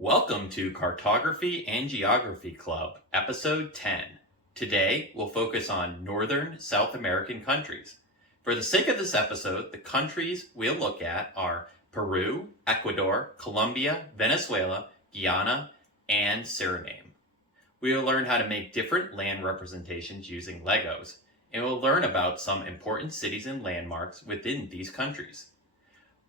Welcome to Cartography and Geography Club, Episode 10. Today, we'll focus on Northern South American countries. For the sake of this episode, the countries we'll look at are Peru, Ecuador, Colombia, Venezuela, Guyana, and Suriname. We will learn how to make different land representations using Legos, and we'll learn about some important cities and landmarks within these countries.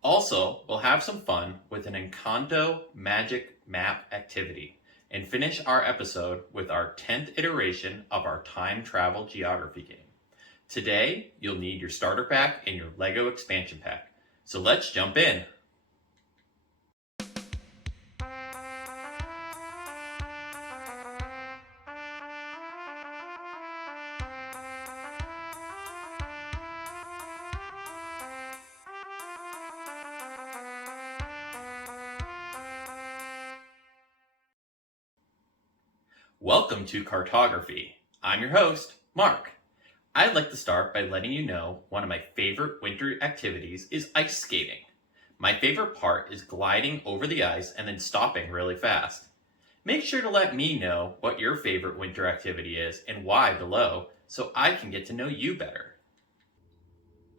Also, we'll have some fun with an Encanto magic map activity and finish our episode with our 10th iteration of our time travel geography game. Today, you'll need your starter pack and your Lego expansion pack. So let's jump in. Welcome to Cartography. I'm your host, Mark. I'd like to start by letting you know one of my favorite winter activities is ice skating. My favorite part is gliding over the ice and then stopping really fast. Make sure to let me know what your favorite winter activity is and why below so I can get to know you better.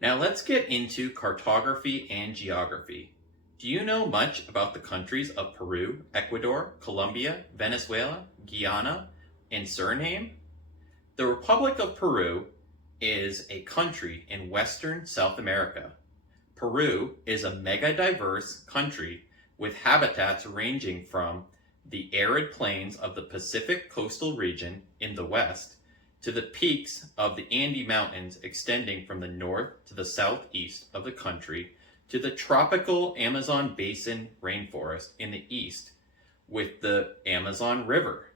Now let's get into cartography and geography. Do you know much about the countries of Peru, Ecuador, Colombia, Venezuela, Guyana, and Suriname? The Republic of Peru is a country in Western South America. Peru is a mega-diverse country with habitats ranging from the arid plains of the Pacific coastal region in the west to the peaks of the Andes Mountains extending from the north to the southeast of the country to the tropical Amazon basin rainforest in the east with the Amazon River.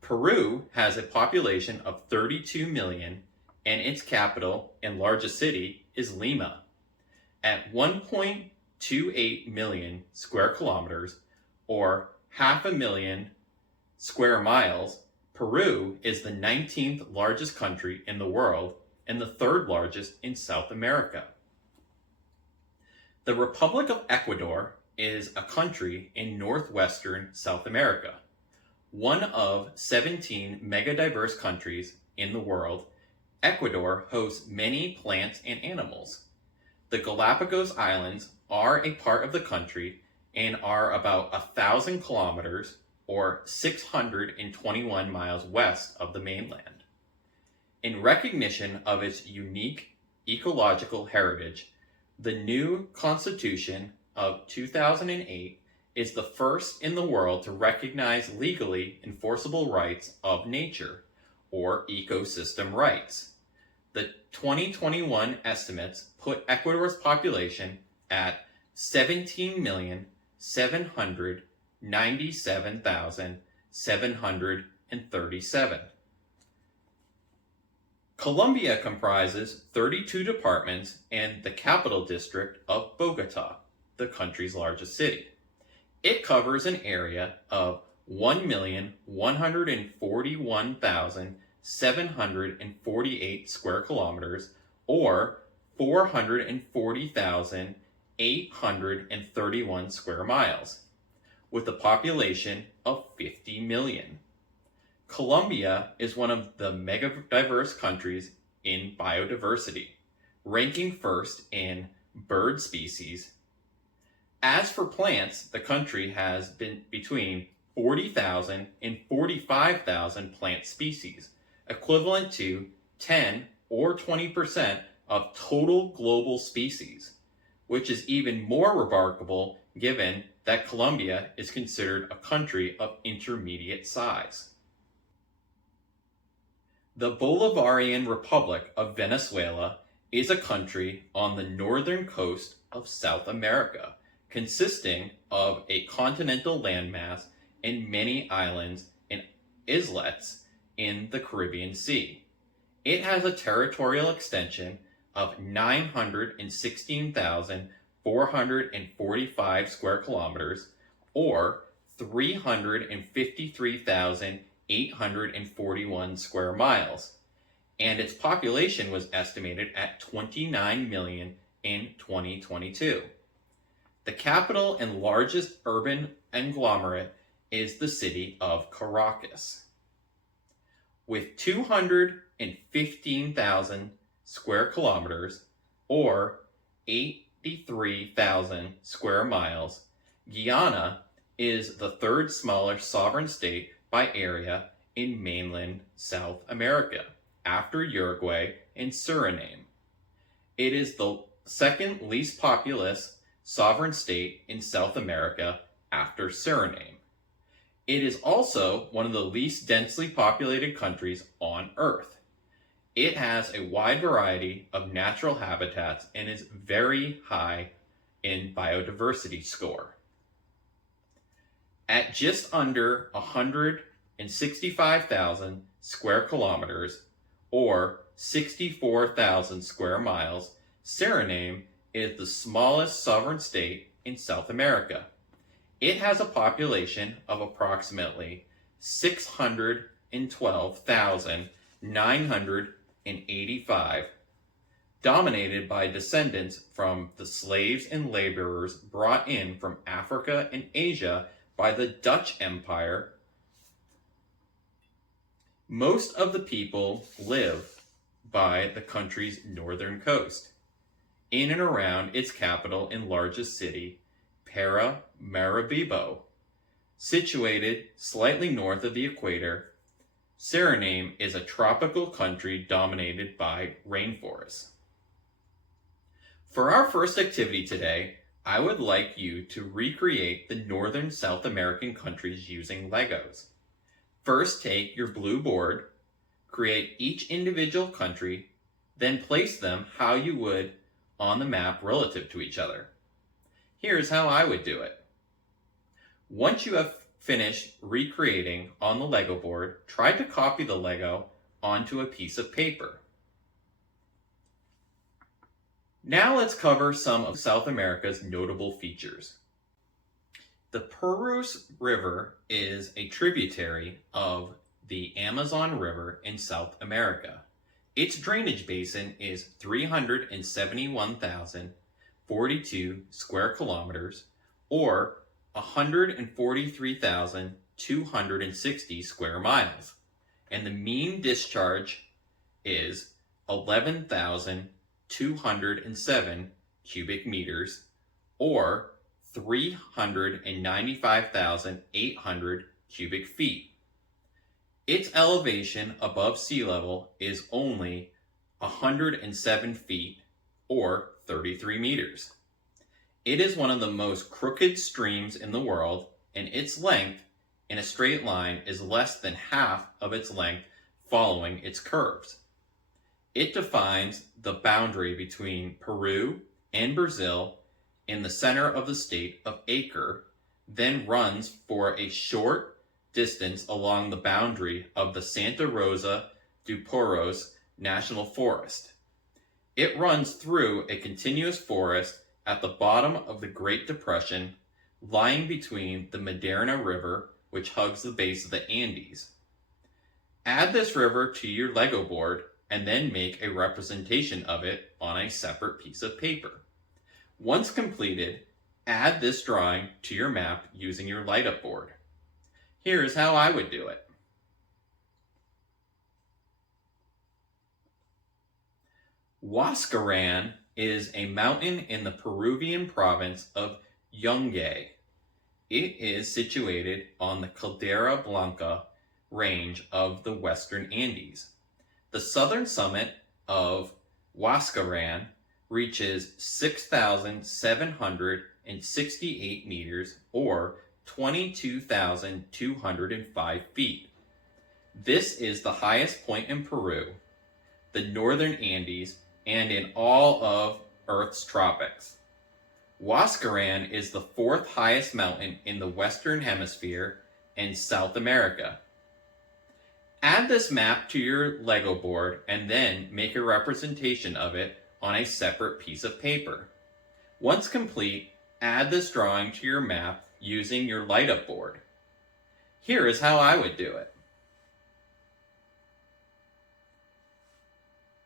Peru has a population of 32 million and its capital and largest city is Lima. At 1.28 million square kilometers or 500,000 square miles, Peru is the 19th largest country in the world and the third largest in South America. The Republic of Ecuador is a country in northwestern South America. One of 17 megadiverse countries in the world, Ecuador hosts many plants and animals. The Galapagos Islands are a part of the country and are about 1,000 kilometers or 621 miles west of the mainland. In recognition of its unique ecological heritage, the new Constitution of 2008 is the first in the world to recognize legally enforceable rights of nature, or ecosystem rights. The 2021 estimates put Ecuador's population at 17,797,737. Colombia comprises 32 departments and the capital district of Bogota, the country's largest city. It covers an area of 1,141,748 square kilometers or 440,831 square miles, with a population of 50 million. Colombia is one of the mega-diverse countries in biodiversity, ranking first in bird species. As for plants, the country has been between 40,000 and 45,000 plant species, equivalent to 10 or 20% of total global species, which is even more remarkable given that Colombia is considered a country of intermediate size. The Bolivarian Republic of Venezuela is a country on the northern coast of South America, consisting of a continental landmass and many islands and islets in the Caribbean Sea. It has a territorial extension of 916,445 square kilometers or 353,841 square miles, and its population was estimated at 29 million in 2022. The capital and largest urban conglomerate is the city of Caracas. With 215,000 square kilometers, or 83,000 square miles, Guyana is the third smallest sovereign state by area in mainland South America, after Uruguay and Suriname. It is the second least populous sovereign state in South America after Suriname. It is also one of the least densely populated countries on Earth. It has a wide variety of natural habitats and is very high in biodiversity score. At just under 165,000 square kilometers, or 64,000 square miles, Suriname is the smallest sovereign state in South America. It has a population of approximately 612,985, dominated by descendants from the slaves and laborers brought in from Africa and Asia by the Dutch Empire. Most of the people live by the country's northern coast, in and around its capital and largest city, Paramaribo. Situated slightly north of the equator, Suriname is a tropical country dominated by rainforests. For our first activity today, I would like you to recreate the northern South American countries using Legos. First, take your blue board, create each individual country, then place them how you would on the map relative to each other. Here's how I would do it. Once you have finished recreating on the Lego board, try to copy the Lego onto a piece of paper. Now let's cover some of South America's notable features. The Peru River is a tributary of the Amazon River in South America. Its drainage basin is 371,042 square kilometers, or 143,260 square miles, and the mean discharge is 11,207 cubic meters, or 395,800 cubic feet. Its elevation above sea level is only 107 feet, or 33 meters. It is one of the most crooked streams in the world, and its length in a straight line is less than half of its length following its curves. It defines the boundary between Peru and Brazil in the center of the state of Acre, then runs for a short distance along the boundary of the Santa Rosa do Poros National Forest. It runs through a continuous forest at the bottom of the Great Depression, lying between the Madeira River, which hugs the base of the Andes. Add this river to your Lego board and then make a representation of it on a separate piece of paper. Once completed, add this drawing to your map using your light-up board. Here is how I would do it. Huascaran is a mountain in the Peruvian province of Yungay. It is situated on the Caldera Blanca range of the Western Andes. The southern summit of Huascaran reaches 6,768 meters, or 22,205 feet. This is the highest point in Peru, the northern Andes, and in all of Earth's tropics. Huascaran is the fourth highest mountain in the Western Hemisphere and South America. Add this map to your Lego board and then make a representation of it on a separate piece of paper. Once complete, add this drawing to your map using your light-up board. Here is how I would do it.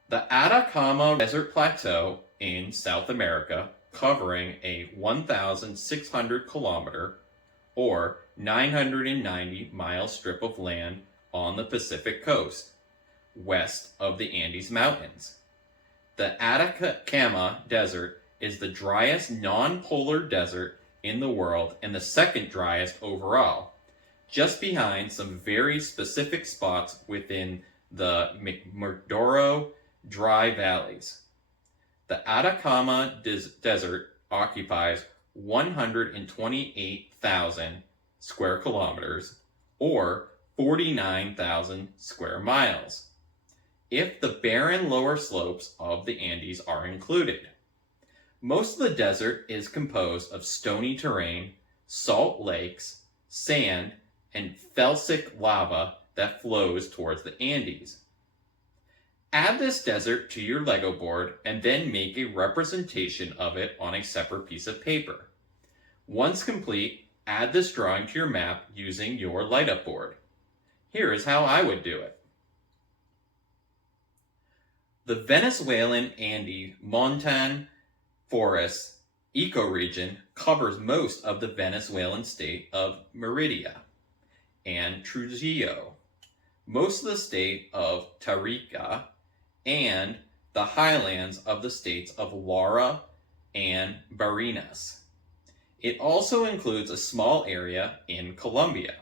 The Atacama Desert Plateau in South America, covering a 1,600 kilometer or 990-mile strip of land on the Pacific coast, west of the Andes Mountains. The Atacama Desert is the driest non-polar desert in the world and the second driest overall, just behind some very specific spots within the McMurdo dry valleys. The Atacama Desert occupies 128,000 square kilometers or 49,000 square miles, if the barren lower slopes of the Andes are included. Most of the desert is composed of stony terrain, salt lakes, sand, and felsic lava that flows towards the Andes. Add this desert to your Lego board and then make a representation of it on a separate piece of paper. Once complete, add this drawing to your map using your light-up board. Here is how I would do it. The Venezuelan Andes montane forest ecoregion covers most of the Venezuelan state of Mérida and Trujillo, most of the state of Tarija, and the highlands of the states of Lara and Barinas. It also includes a small area in Colombia.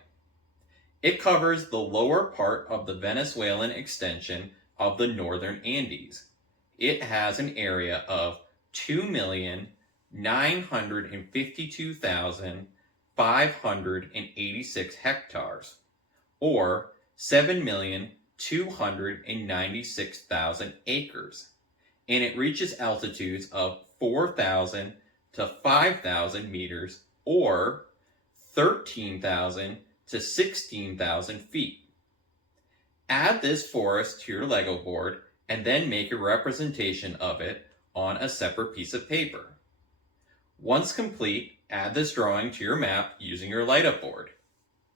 It covers the lower part of the Venezuelan extension of the northern Andes. It has an area of 2,952,586 hectares, or 7,296,000 acres, and it reaches altitudes of 4,000 to 5,000 meters, or 13,000 to 16,000 feet. Add this forest to your Lego board and then make a representation of it on a separate piece of paper. Once complete, add this drawing to your map using your light-up board.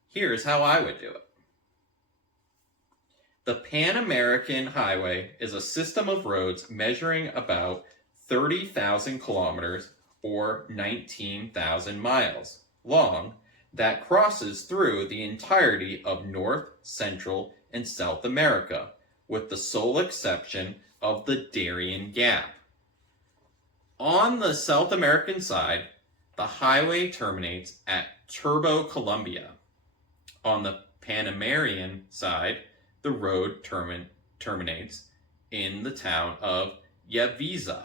Here's how I would do it. The Pan-American Highway is a system of roads measuring about 30,000 kilometers or 19,000 miles long that crosses through the entirety of North, Central, and South America, with the sole exception of the Darien Gap. On the South American side, the highway terminates at Turbo, Colombia. On the Panamerican side, the road terminates in the town of Yaviza.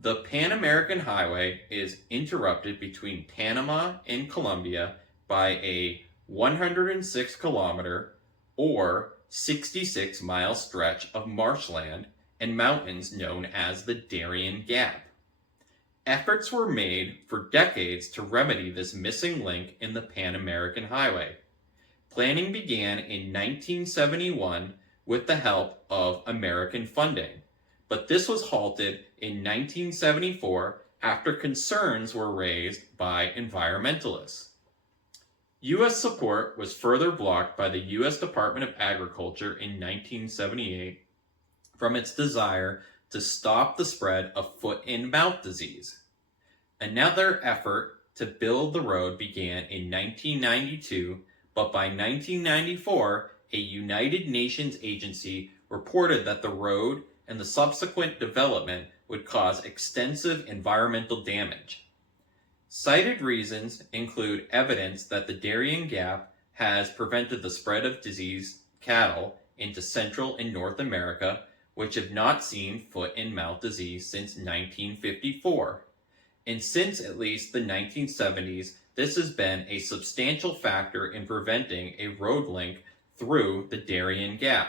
The Pan-American Highway is interrupted between Panama and Colombia by a 106 kilometer or 66 mile stretch of marshland and mountains known as the Darien Gap. Efforts were made for decades to remedy this missing link in the Pan-American Highway. Planning began in 1971 with the help of American funding, but this was halted in 1974 after concerns were raised by environmentalists. U.S. support was further blocked by the U.S. Department of Agriculture in 1978 from its desire to stop the spread of foot and mouth disease. Another effort to build the road began in 1992, but by 1994, a United Nations agency reported that the road and the subsequent development would cause extensive environmental damage. Cited reasons include evidence that the Darien Gap has prevented the spread of diseased cattle into Central and North America, which have not seen foot and mouth disease since 1954. And since at least the 1970s, this has been a substantial factor in preventing a road link through the Darien Gap.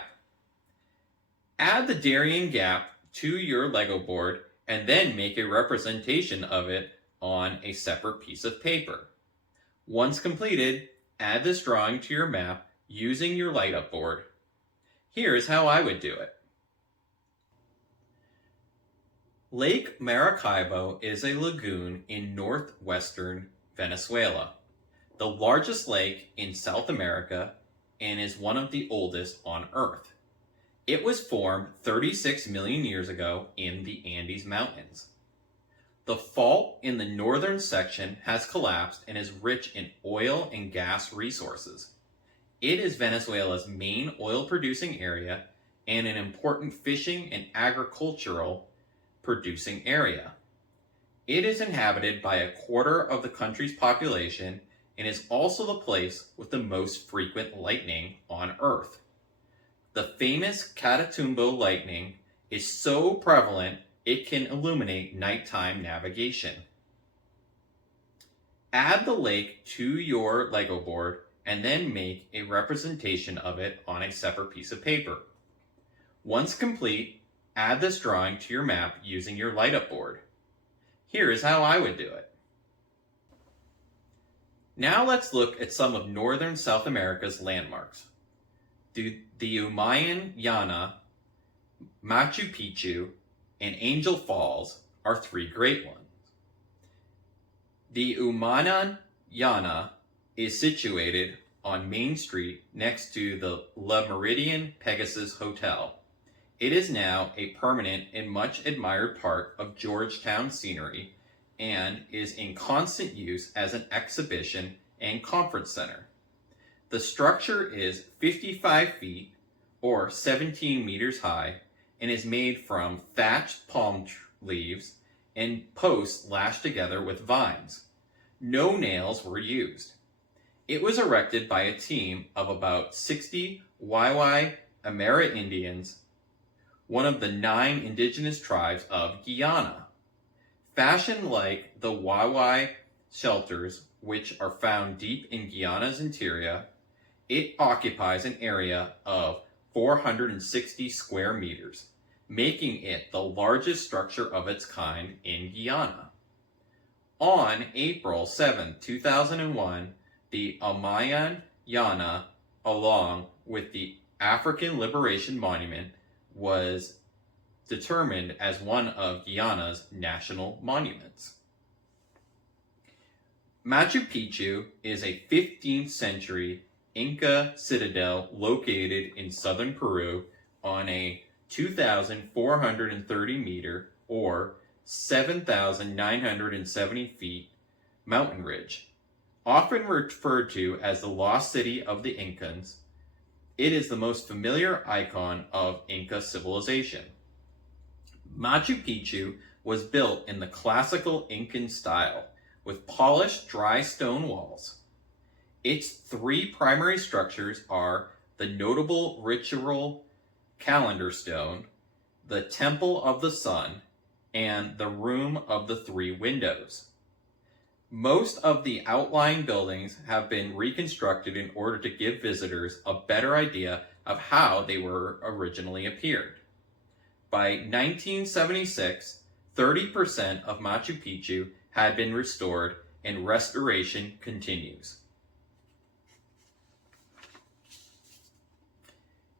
Add the Darien Gap to your Lego board and then make a representation of it on a separate piece of paper. Once completed, add this drawing to your map using your light-up board. Here's how I would do it. Lake Maracaibo is a lagoon in northwestern Venezuela, the largest lake in South America, and is one of the oldest on Earth. It was formed 36 million years ago in the Andes Mountains. The fault in the northern section has collapsed and is rich in oil and gas resources. It is Venezuela's main oil-producing area and an important fishing and agricultural producing area. It is inhabited by a quarter of the country's population and is also the place with the most frequent lightning on Earth. The famous Catatumbo lightning is so prevalent it can illuminate nighttime navigation. Add the lake to your Lego board and then make a representation of it on a separate piece of paper. Once complete, add this drawing to your map using your light-up board. Here is how I would do it. Now let's look at some of northern South America's landmarks. The Guyana, Machu Picchu, and Angel Falls are three great ones. The Guyana is situated on Main Street next to the Le Méridien Pegasus Hotel. It is now a permanent and much admired part of Georgetown scenery and is in constant use as an exhibition and conference center. The structure is 55 feet or 17 meters high and is made from thatched palm leaves and posts lashed together with vines. No nails were used. It was erected by a team of about 60 Wawa Amerindians, one of the 9 indigenous tribes of Guyana. Fashioned like the Wawa shelters, which are found deep in Guyana's interior, it occupies an area of 460 square meters, making it the largest structure of its kind in Guyana. On April 7, 2001, the Guyana, along with the African Liberation Monument, was determined as one of Guyana's national monuments. Machu Picchu is a 15th century Inca citadel located in southern Peru on a 2,430 meter or 7,970 feet mountain ridge. Often referred to as the lost city of the Incans, it is the most familiar icon of Inca civilization. Machu Picchu was built in the classical Incan style with polished dry stone walls. Its 3 primary structures are the notable ritual calendar stone, the Temple of the Sun, and the Room of the 3 Windows. Most of the outlying buildings have been reconstructed in order to give visitors a better idea of how they were originally appeared. By 1976, 30% of Machu Picchu had been restored and restoration continues.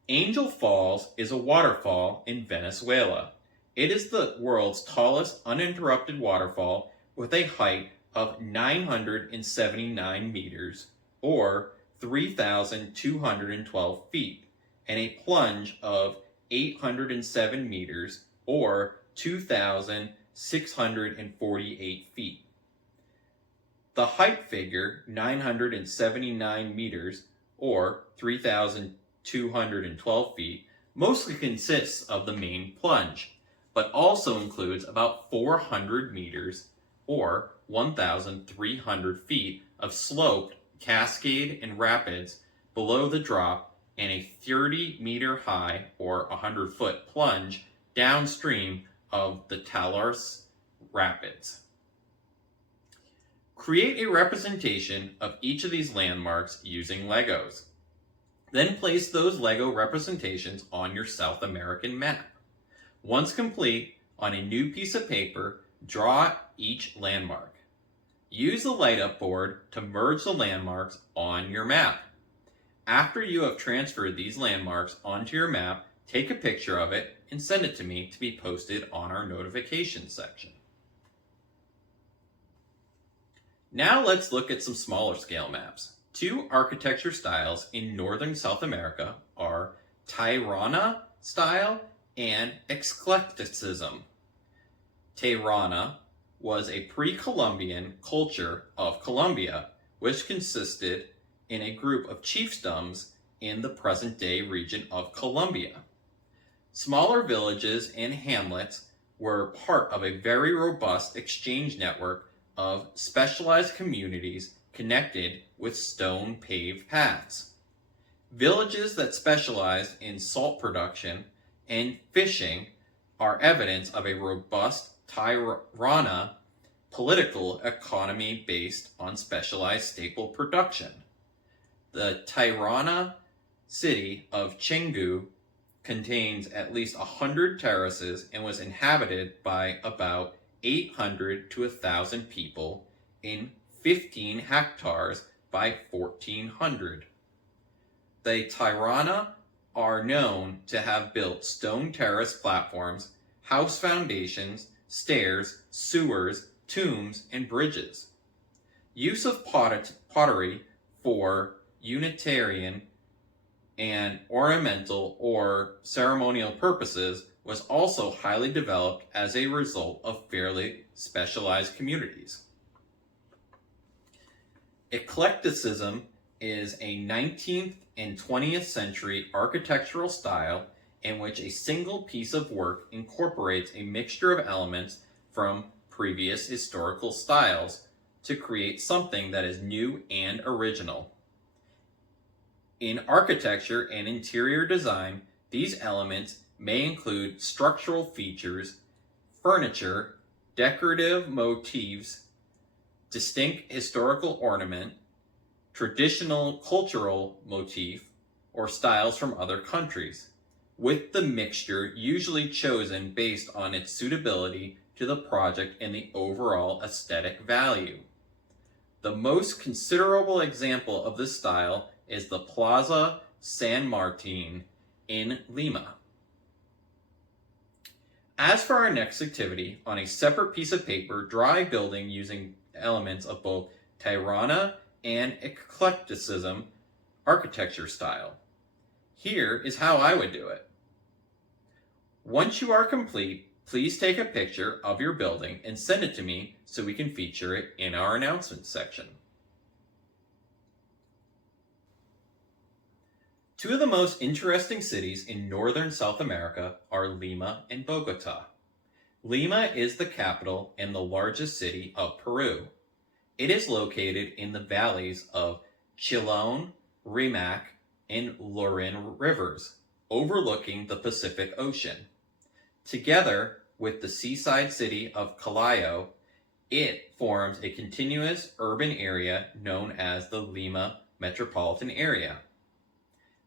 Angel Falls is a waterfall in Venezuela. It is the world's tallest uninterrupted waterfall with a height of 979 meters or 3,212 feet and a plunge of 807 meters or 2,648 feet. The height figure, 979 meters or 3,212 feet, mostly consists of the main plunge, but also includes about 400 meters or 1,300 feet of sloped cascade and rapids below the drop and a 30-meter high or 100-foot plunge downstream of the Talars Rapids. Create a representation of each of these landmarks using Legos. Then place those Lego representations on your South American map. Once complete, on a new piece of paper, draw each landmark. Use the light-up board to merge the landmarks on your map. After you have transferred these landmarks onto your map, take a picture of it and send it to me to be posted on our notifications section. Now let's look at some smaller scale maps. 2 architecture styles in northern South America are Tirana style and eclecticism. Tirana was a pre-Columbian culture of Colombia, which consisted in a group of chiefdoms in the present-day region of Colombia. Smaller villages and hamlets were part of a very robust exchange network of specialized communities connected with stone-paved paths. Villages that specialized in salt production and fishing are evidence of a robust Tirana political economy based on specialized staple production. The Tirana city of Chingu contains at least 100 terraces and was inhabited by about 800 to 1,000 people in 15 hectares by 1400. The Tirana are known to have built stone terrace platforms, house foundations, stairs, sewers, tombs, and bridges. Use of pottery for Unitarian and ornamental or ceremonial purposes was also highly developed as a result of fairly specialized communities. Eclecticism is a 19th and 20th century architectural style in which a single piece of work incorporates a mixture of elements from previous historical styles to create something that is new and original. In architecture and interior design, these elements may include structural features, furniture, decorative motifs, distinct historical ornament, traditional cultural motif, or styles from other countries, with the mixture usually chosen based on its suitability to the project and the overall aesthetic value. The most considerable example of this style is the Plaza San Martin in Lima. As for our next activity, on a separate piece of paper, draw a building using elements of both Tirana and eclecticism architecture style. Here is how I would do it. Once you are complete, please take a picture of your building and send it to me so we can feature it in our announcements section. Two of the most interesting cities in northern South America are Lima and Bogota. Lima is the capital and the largest city of Peru. It is located in the valleys of Chillón, Rimac, and Lurin rivers, overlooking the Pacific Ocean. Together with the seaside city of Callao, it forms a continuous urban area known as the Lima metropolitan area.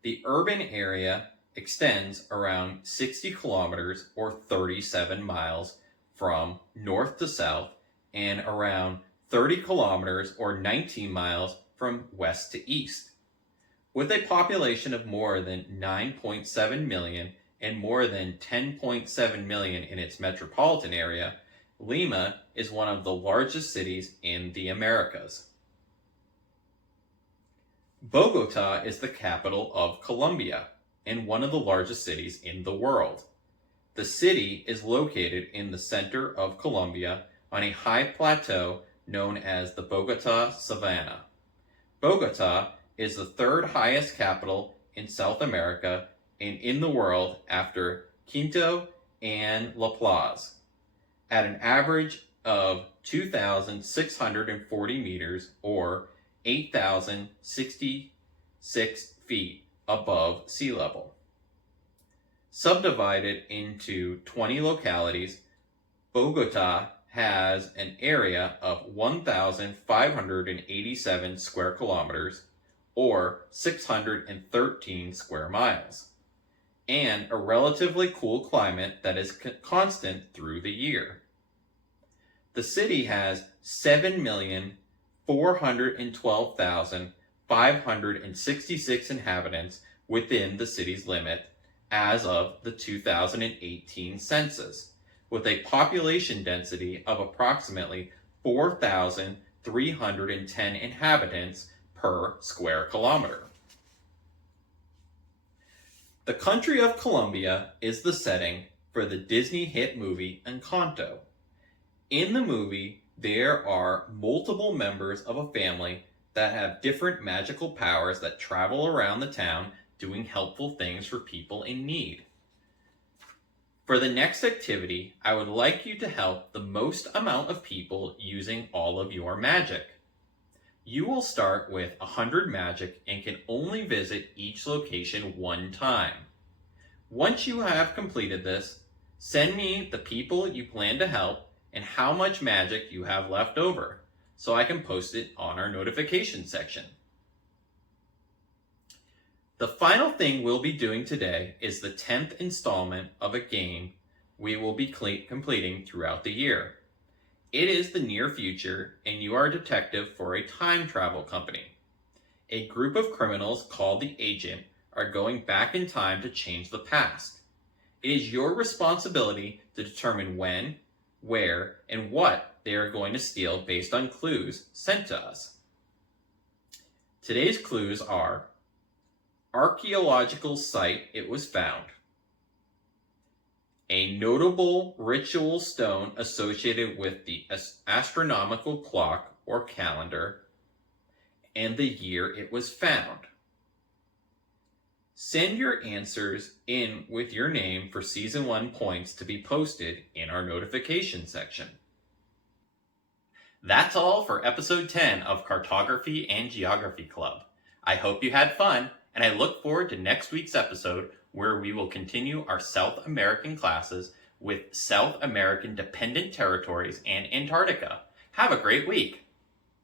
The urban area extends around 60 kilometers or 37 miles from north to south and around 30 kilometers or 19 miles from west to east. With a population of more than 9.7 million and more than 10.7 million in its metropolitan area, Lima is one of the largest cities in the Americas. Bogota is the capital of Colombia and one of the largest cities in the world. The city is located in the center of Colombia on a high plateau known as the Bogota Savanna. Bogota is the third highest capital in South America and in the world after Quito and La Paz, at an average of 2,640 meters or 8,066 feet above sea level. Subdivided into 20 localities, Bogota has an area of 1,587 square kilometers or 613 square miles, and a relatively cool climate that is constant through the year. The city has 7,412,566 inhabitants within the city's limit as of the 2018 census, with a population density of approximately 4,310 inhabitants per square kilometer. The country of Colombia is the setting for the Disney hit movie Encanto. In the movie, there are multiple members of a family that have different magical powers that travel around the town doing helpful things for people in need. For the next activity, I would like you to help the most amount of people using all of your magic. You will start with 100 magic and can only visit each location one time. Once you have completed this, send me the people you plan to help and how much magic you have left over, so I can post it on our notification section. The final thing we'll be doing today is the 10th installment of a game we will be completing throughout the year. It is the near future, and you are a detective for a time travel company. A group of criminals called the Agent are going back in time to change the past. It is your responsibility to determine when, where, and what they are going to steal based on clues sent to us. Today's clues are: archaeological site it was found, a notable ritual stone associated with the astronomical clock or calendar, and the year it was found. Send your answers in with your name for Season 1 points to be posted in our notification section. That's all for Episode 10 of Cartography and Geography Club. I hope you had fun, and I look forward to next week's episode where we will continue our South American classes with South American dependent territories and Antarctica. Have a great week!